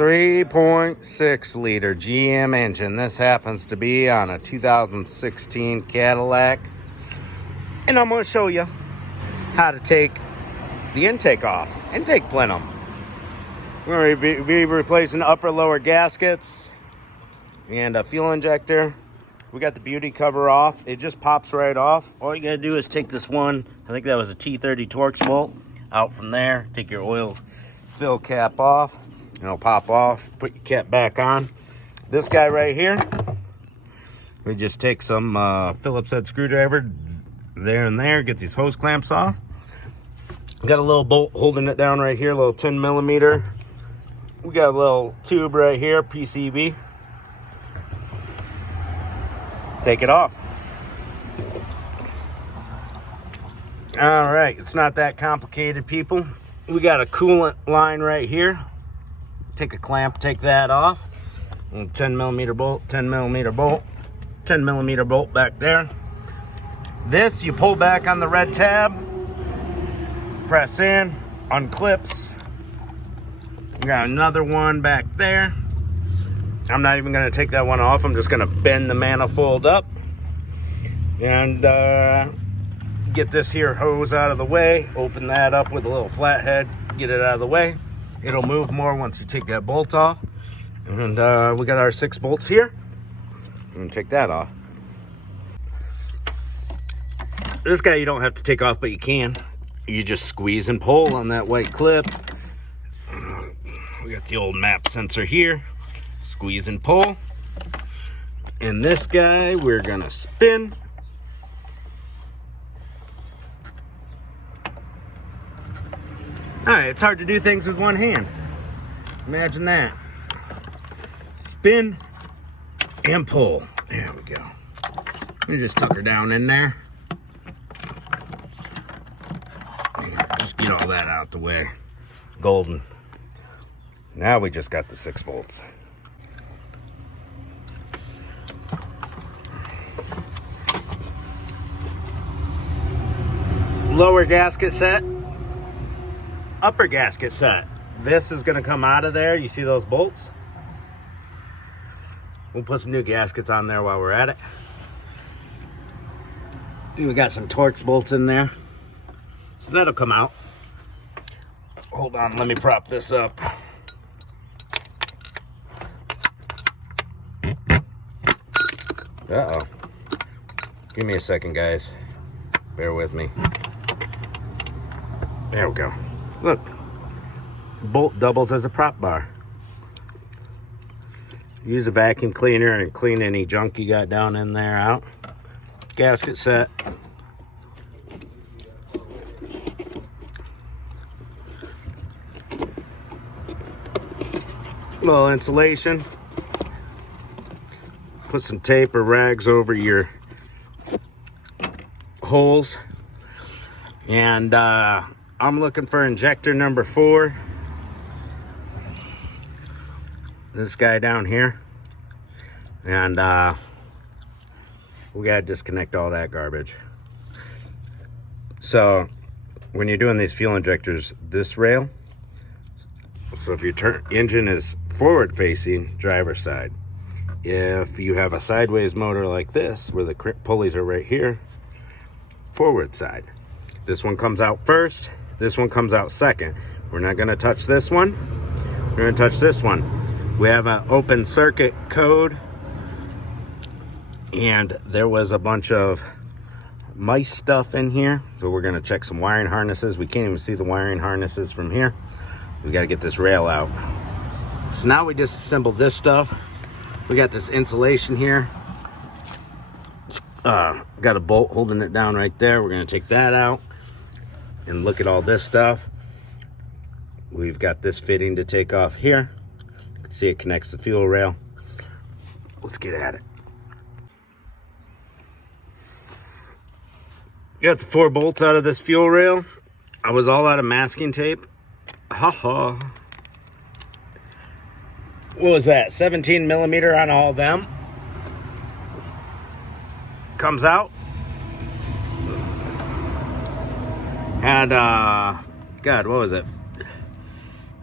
3.6 liter GM engine. This happens to be on a 2016 Cadillac. And I'm going to show you how to take the intake off. Intake plenum. We're going to be replacing upper lower gaskets and a fuel injector. We got the beauty cover off. It just pops right off. All you got to do is take this one, I think that was a T30 Torx bolt, out from there. Take your oil fill cap off. It'll pop off. Put your cap back on. This guy right here, we just take some Phillips head screwdriver there and there. Get these hose clamps off. Got a little bolt holding it down right here, a little 10 millimeter. We got a little tube right here, PCV. Take it off. All right, it's not that complicated, people. We got a coolant line right here. Take a clamp, take that off. 10 millimeter bolt, 10 millimeter bolt, 10 millimeter bolt back there. This, you pull back on the red tab, press in, unclips. We got another one back there. I'm not even gonna take that one off. I'm just gonna bend the manifold up and get this here hose out of the way. Open that up with a little flathead, get it out of the way. It'll move more once you take that bolt off. And we got our 6 bolts here. I'm gonna take that off. This guy you don't have to take off, but you can. You just squeeze and pull on that white clip. We got the old map sensor here. Squeeze and pull. And this guy we're gonna spin. All right, it's hard to do things with one hand. Imagine that. Spin and pull. There we go. Let me just tuck her down in there. Just get all that out the way. Golden. Now we just got the 6 bolts. Lower gasket set. Upper gasket set. This is going to come out of there. You see those bolts? We'll put some new gaskets on there while we're at it. We got some Torx bolts in there. So that'll come out. Hold on, let me prop this up. Uh-oh. Give me a second, guys. Bear with me. There we go. Look, bolt doubles as a prop bar. Use a vacuum cleaner and clean any junk you got down in there out. Gasket set. Little insulation. Put some tape or rags over your holes. And I'm looking for injector number 4. This guy down here. And we gotta disconnect all that garbage. So when you're doing these fuel injectors, this rail, so if your engine is forward facing, driver's side. If you have a sideways motor like this, where the pulleys are right here, forward side. This one comes out first. This one comes out second. We're not going to touch this one. We're going to touch this one. We have an open circuit code. And there was a bunch of mice stuff in here. So we're going to check some wiring harnesses. We can't even see the wiring harnesses from here. We got to get this rail out. So now we disassemble this stuff. We got this insulation here. Got a bolt holding it down right there. We're going to take that out. And look at all this stuff. We've got this fitting to take off here. You can see it connects the fuel rail. Let's get at it. Got the 4 bolts out of this fuel rail. I was all out of masking tape. Ha. What was that? 17 millimeter on all of them. Comes out. And God, what was it?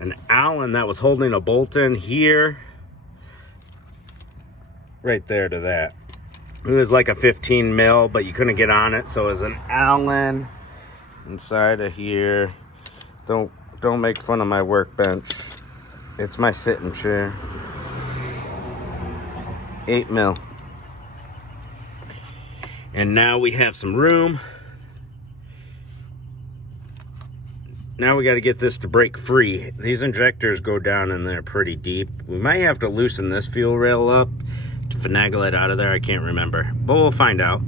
an Allen that was holding a bolt in here, right there to that. It was like a 15 mil, but you couldn't get on it, so it was an Allen inside of here. Don't make fun of my workbench. It's my sitting chair. 8 mil. And now we have some room. Now we got to get this to break free. These injectors go down in there pretty deep. We might have to loosen this fuel rail up to finagle it out of there. I can't remember, but we'll find out.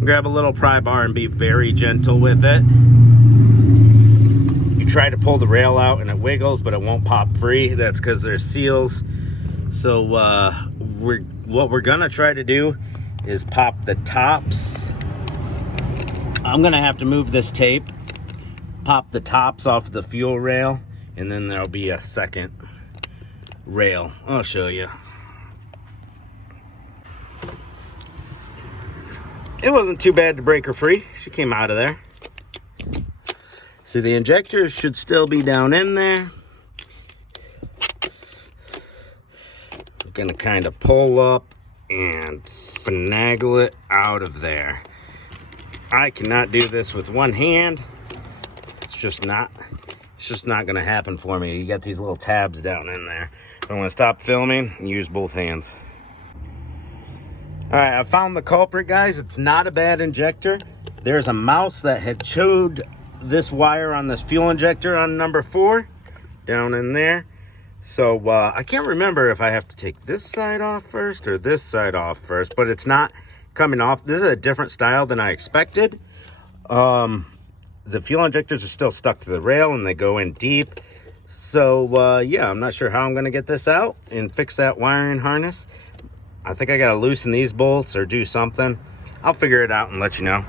Grab a little pry bar and be very gentle with it. You try to pull the rail out and it wiggles, but it won't pop free. That's because there's seals. So what we're gonna try to do is pop the tops. I'm gonna have to move this tape, pop the tops off the fuel rail, and then there'll be a second rail. I'll show you. It wasn't too bad to break her free. She came out of there. So the injectors should still be down in there. I'm gonna kind of pull up and finagle it out of there. I cannot do this with one hand. It's just not gonna happen for me. You got these little tabs down in there. I'm gonna stop filming and use both hands. All right, I found the culprit, guys. It's not a bad injector. There's a mouse that had chewed this wire on this fuel injector on number 4 down in there. So I can't remember if I have to take this side off first or this side off first, but it's not coming off. This is a different style than I expected. The fuel injectors are still stuck to the rail and they go in deep. So yeah, I'm not sure how I'm gonna get this out and fix that wiring harness. I think I gotta loosen these bolts or do something. I'll figure it out and let you know.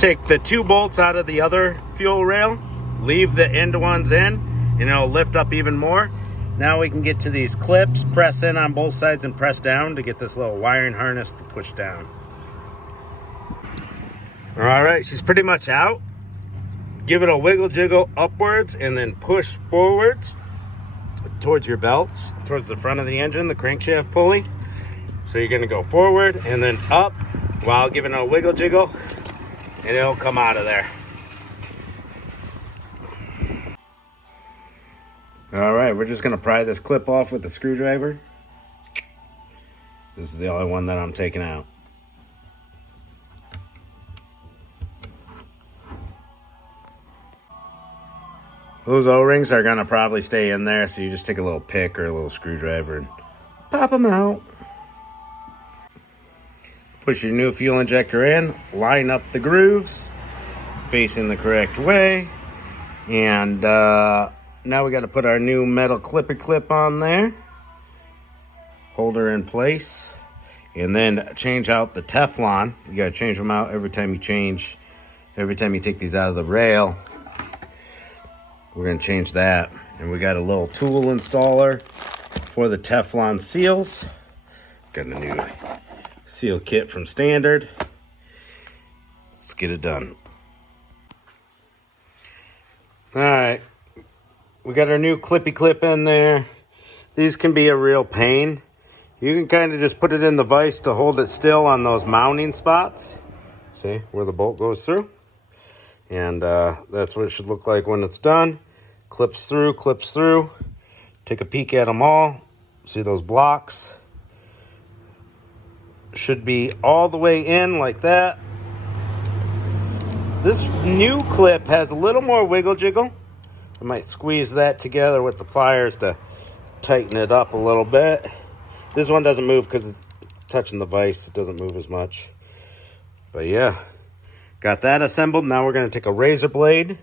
Take the 2 bolts out of the other fuel rail, leave the end ones in, and it'll lift up even more. Now we can get to these clips, press in on both sides and press down to get this little wiring harness to push down. All right, she's pretty much out. Give it a wiggle jiggle upwards and then push forwards towards your belts, towards the front of the engine, the crankshaft pulley. So you're gonna go forward and then up while giving it a wiggle jiggle, and it'll come out of there. All right, we're just gonna pry this clip off with a screwdriver. This is the only one that I'm taking out. Those O-rings are gonna probably stay in there, so you just take a little pick or a little screwdriver and pop them out. Push your new fuel injector in, line up the grooves, facing the correct way. And now we gotta put our new metal clip on there. Hold her in place. And then change out the Teflon. You gotta change them out every time you take these out of the rail. We're gonna change that. And we got a little tool installer for the Teflon seals. Got a new seal kit from Standard. Let's get it done. All right, we got our new clippy clip in there. These can be a real pain. You can kind of just put it in the vise to hold it still on those mounting spots. See where the bolt goes through? And that's what it should look like when it's done. Clips through. Take a peek at them all. See those blocks? Should be all the way in like that. This new clip has a little more wiggle jiggle. I might squeeze that together with the pliers to tighten it up a little bit. This one doesn't move because it's touching the vise. It doesn't move as much. But yeah, got that assembled. Now we're going to take a razor blade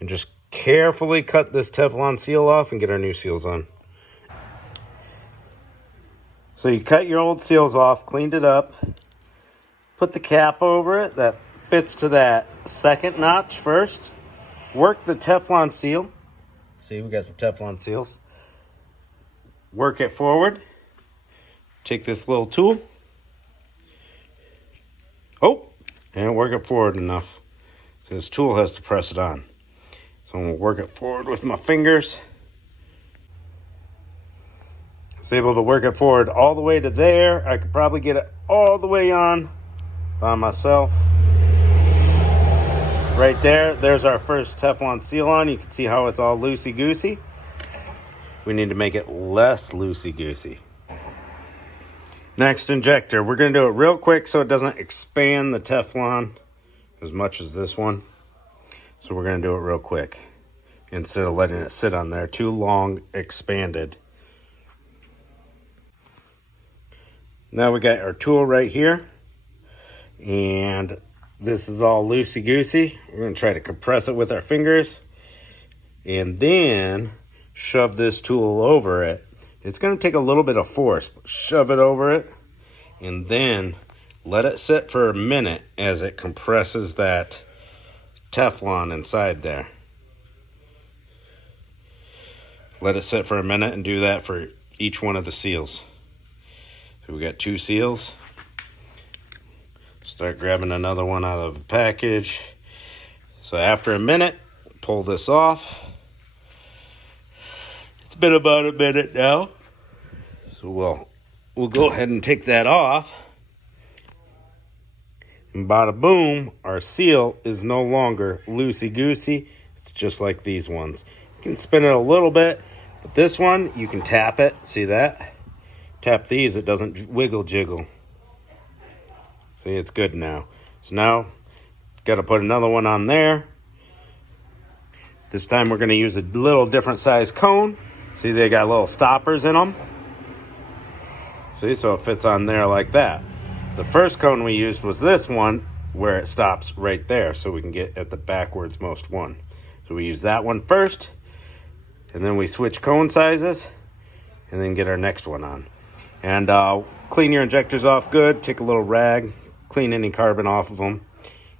and just carefully cut this Teflon seal off and get our new seals on. So you cut your old seals off, cleaned it up, put the cap over it that fits to that second notch first. Work the Teflon seal. See, we got some Teflon seals. Work it forward. Take this little tool. Oh, and work it forward enough. So this tool has to press it on. So So I'm going to work it forward with my fingers. I was able to work it forward all the way to there. I could probably get it all the way on by myself. Right there, there's our first Teflon seal on. You can see how it's all loosey-goosey. We need to make it less loosey-goosey. Next injector. We're going to do it real quick so it doesn't expand the Teflon as much as this one. So we're going to do it real quick instead of letting it sit on there too long, expanded. Now we got our tool right here. And this is all loosey-goosey. We're going to try to compress it with our fingers. And then shove this tool over it. It's going to take a little bit of force. Shove it over it. And then let it sit for a minute as it compresses that Teflon inside there. Let it sit for a minute and do that for each one of the seals. So we got 2 seals. Start grabbing another one out of the package. So after a minute, pull this off. It's been about a minute now. So we'll go ahead and take that off. And bada boom, our seal is no longer loosey-goosey. It's just like these ones. You can spin it a little bit, but this one, you can tap it. See that? Tap these, it doesn't wiggle jiggle. See, it's good now. So now, got to put another one on there. This time we're going to use a little different size cone. See, they got little stoppers in them. See, so it fits on there like that. The first cone we used was this one, where it stops right there, so we can get at the backwards most one. So we use that one first, and then we switch cone sizes, and then get our next one on. And clean your injectors off good. Take a little rag, clean any carbon off of them.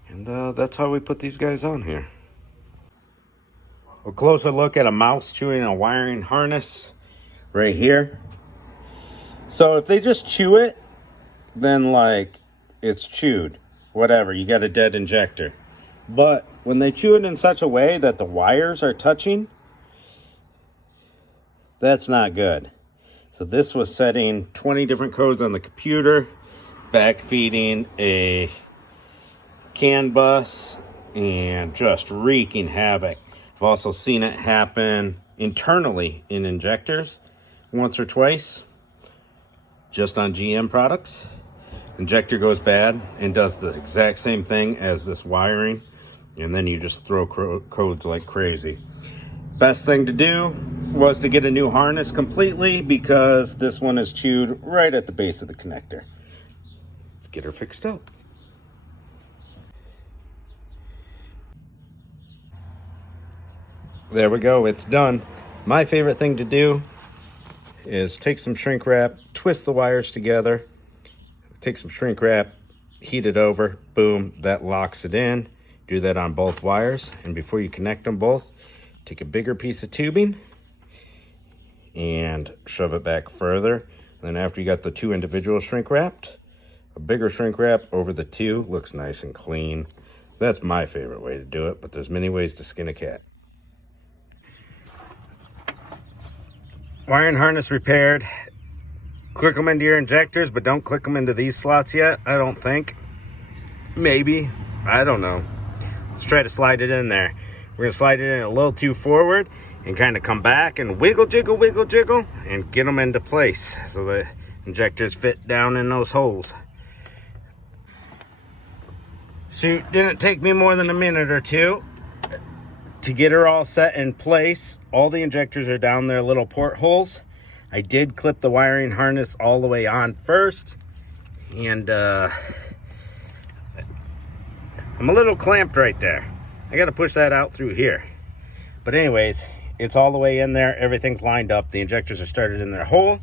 And that's how we put these guys on here. A closer look at a mouse chewing a wiring harness right here. So if they just chew it, then like it's chewed. Whatever, you got a dead injector. But when they chew it in such a way that the wires are touching, that's not good. So this was setting 20 different codes on the computer, backfeeding a CAN bus, and just wreaking havoc. I've also seen it happen internally in injectors once or twice, just on GM products. Injector goes bad and does the exact same thing as this wiring, and then you just throw codes like crazy. Best thing to do was to get a new harness completely, because this one is chewed right at the base of the connector. Let's get her fixed up. There we go, it's done. My favorite thing to do is take some shrink wrap, twist the wires together, take some shrink wrap, heat it over, boom, that locks it in. Do that on both wires, and before you connect them both, take a bigger piece of tubing and shove it back further. Then after you got the 2 individual shrink wrapped, a bigger shrink wrap over the 2 looks nice and clean. That's my favorite way to do it, but there's many ways to skin a cat. Wiring harness repaired. Click them into your injectors, but don't click them into these slots yet, I don't think. Maybe, I don't know. Let's try to slide it in there. We're gonna slide it in a little too forward and kind of come back and wiggle jiggle and get them into place so the injectors fit down in those holes. Shoot, didn't take me more than a minute or two to get her all set in place. All the injectors are down their little portholes. I did clip the wiring harness all the way on first, and I'm a little clamped right there. I got to push that out through here. But anyways, it's all the way in there. Everything's lined up. The injectors are started in their hole,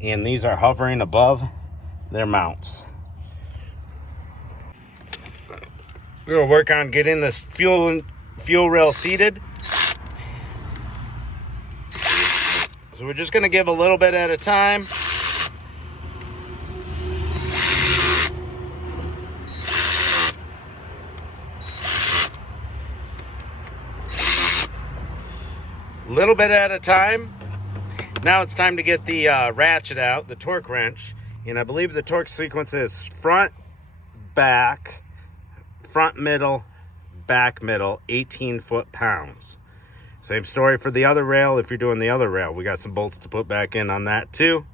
and these are hovering above their mounts. We're going to work on getting this fuel rail seated. So we're just going to give a little bit at a time. a little bit at a time. Now it's time to get the ratchet out, the torque wrench. And I believe the torque sequence is front, back, front, middle, back, middle, 18 foot-pounds. Same story for the other rail if you're doing the other rail. We got some bolts to put back in on that too.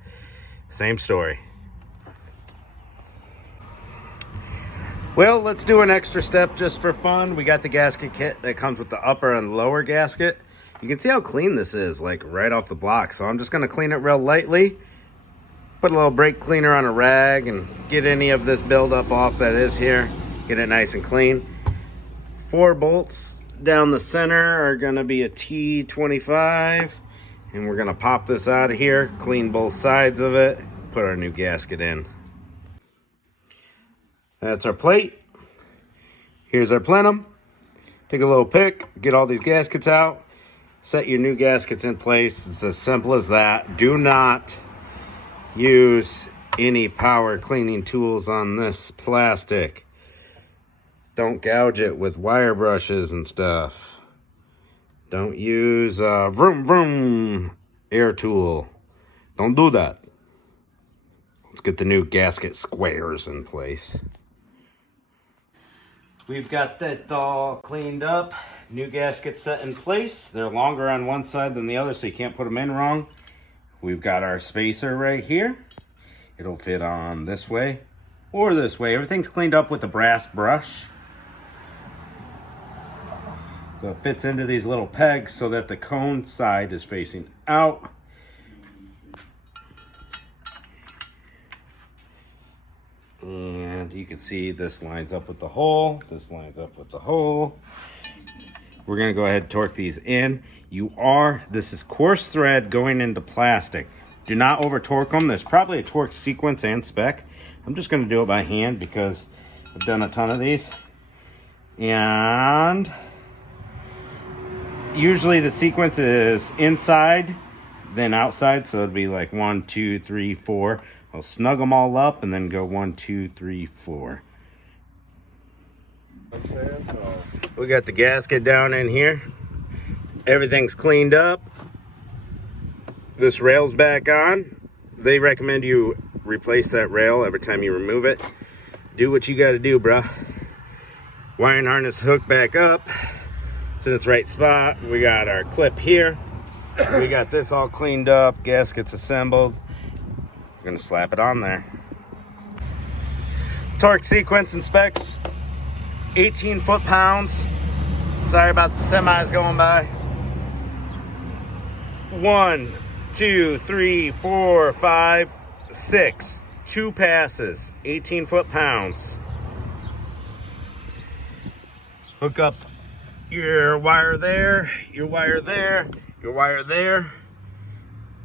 Same story. Well, let's do an extra step just for fun. We got the gasket kit that comes with the upper and lower gasket. You can see how clean this is, like right off the block. So I'm just gonna clean it real lightly. Put a little brake cleaner on a rag and get any of this buildup off that is here. Get it nice and clean. 4 bolts down the center are gonna be a T25. And we're gonna pop this out of here, clean both sides of it, put our new gasket in. That's our plate. Here's our plenum. Take a little pick, get all these gaskets out, set your new gaskets in place. It's as simple as that. Do not use any power cleaning tools on this plastic. Don't gouge it with wire brushes and stuff. Don't use vroom vroom air tool. Don't do that. Let's get the new gasket squares in place. We've got that all cleaned up. New gaskets set in place. They're longer on one side than the other, so you can't put them in wrong. We've got our spacer right here. It'll fit on this way or this way. Everything's cleaned up with a brass brush. So it fits into these little pegs so that the cone side is facing out. And you can see this lines up with the hole. This lines up with the hole. We're gonna go ahead and torque these in. This is coarse thread going into plastic. Do not over torque them. There's probably a torque sequence and spec. I'm just gonna do it by hand because I've done a ton of these. And usually the sequence is inside, then outside. So it'd be like 1, 2, 3, 4. I'll snug them all up and then go 1, 2, 3, 4. We got the gasket down in here. Everything's cleaned up. This rail's back on. They recommend you replace that rail every time you remove it. Do what you gotta do, bruh. Wiring harness hooked back up. It's in its right spot. We got our clip here. We got this all cleaned up. Gaskets assembled. We're gonna slap it on there. Torque sequence and specs. 18 foot-pounds. Sorry about the semis going by. 1, 2, 3, 4, 5, 6. 2 passes. 18 foot-pounds. Hook up your wire there, your wire there, your wire there.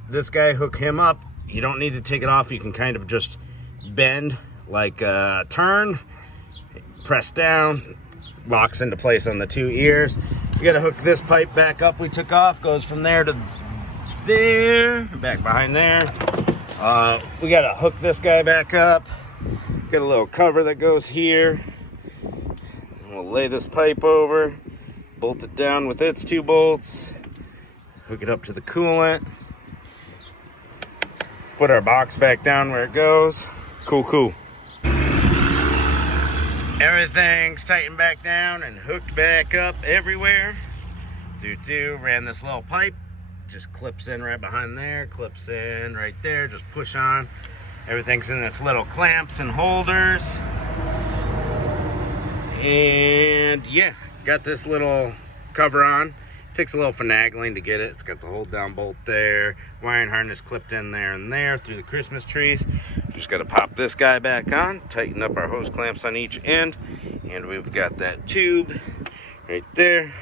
This guy, hook him up. You don't need to take it off. You can kind of just bend like a turn. Press down, locks into place on the 2 ears. You gotta hook this pipe back up we took off, goes from there to there, back behind there. We gotta hook this guy back up. Got a little cover that goes here. We'll lay this pipe over, bolt it down with its 2 bolts, hook it up to the coolant, put our box back down where it goes. Cool. Everything's tightened back down and hooked back up everywhere. Ran this little pipe, just clips in right behind there, clips in right there, just push on. Everything's in its little clamps and holders. And yeah, got this little cover on. Takes a little finagling to get it. It's got the hold down bolt there, wiring harness clipped in there and there through the Christmas trees. Just got to pop this guy back on, tighten up our hose clamps on each end, and we've got that tube right there,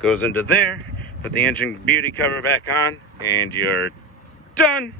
goes into there. Put the engine beauty cover back on, and you're done.